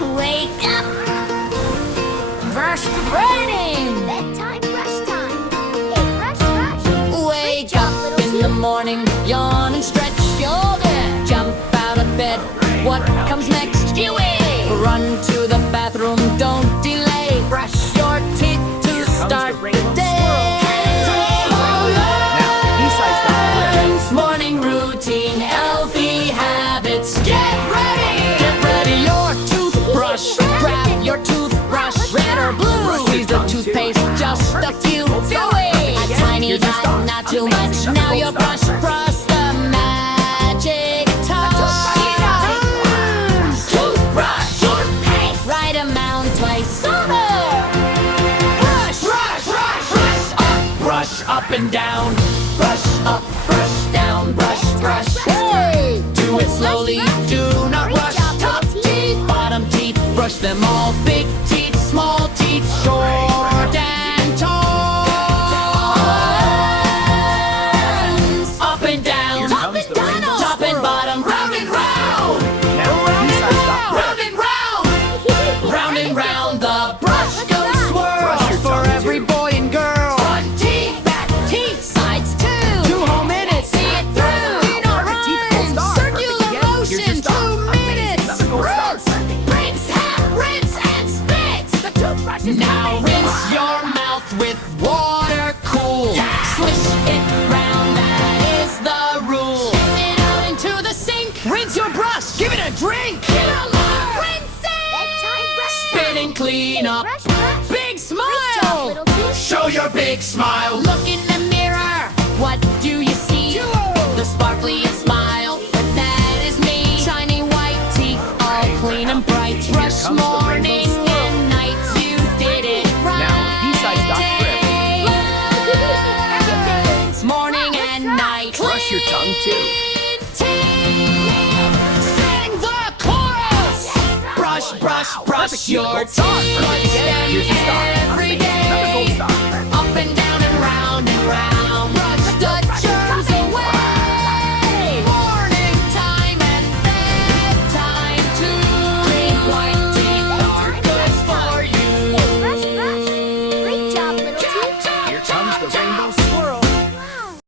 Wake up! First morning! Bedtime, brush time. Hey, brush, brush. Wake up in the morning, yawn and stretch your bed. Jump out of bed, what comes next? Run to the bathroom, don't delay. Brush your teeth to start the day. Morning routine, healthy habits. Get ready! Get ready, your toothbrush. Grab your toothbrush, red or blue. Squeeze the toothpaste, just a few. Do it! A tiny dot, not too much. Now your brush, brush the magic touch. Toothbrush, toothpaste. Right amount twice over. Brush, brush, brush, brush up, brush up and down. Brush up, brush down, brush, brush. Hey! Do it slowly, do not rush. Top teeth, bottom teeth, brush them all. Big teeth, small teeth, short and tall. Up and down, top and down, top and bottom, round and round. Round and round, round and round. The brush goes swirl for every boy and girl. Front teeth, back teeth, sides too. 2 whole minutes, see it through. Do not run. Circular motion, 2 minutes. Rinse, rinse, rinse and spit. Now rinse your mouth with water cool. Swish it round, that is the rule. Spit it out into the sink. Rinse your brush, give it a drink. Get alert. Rinse it. Bedtime, brush Spit and clean up. Brush, brush. Big Good job, smile. little tooth. Show your big smile. Look in the mirror. What do you see? The sparkliest smile. That is me. Shiny white teeth, all clean and bright. Brush morning and night. You did it right. It's morning and night. Brush your tongue too. Sing the chorus. Brush, brush, brush your teeth. Here's the start.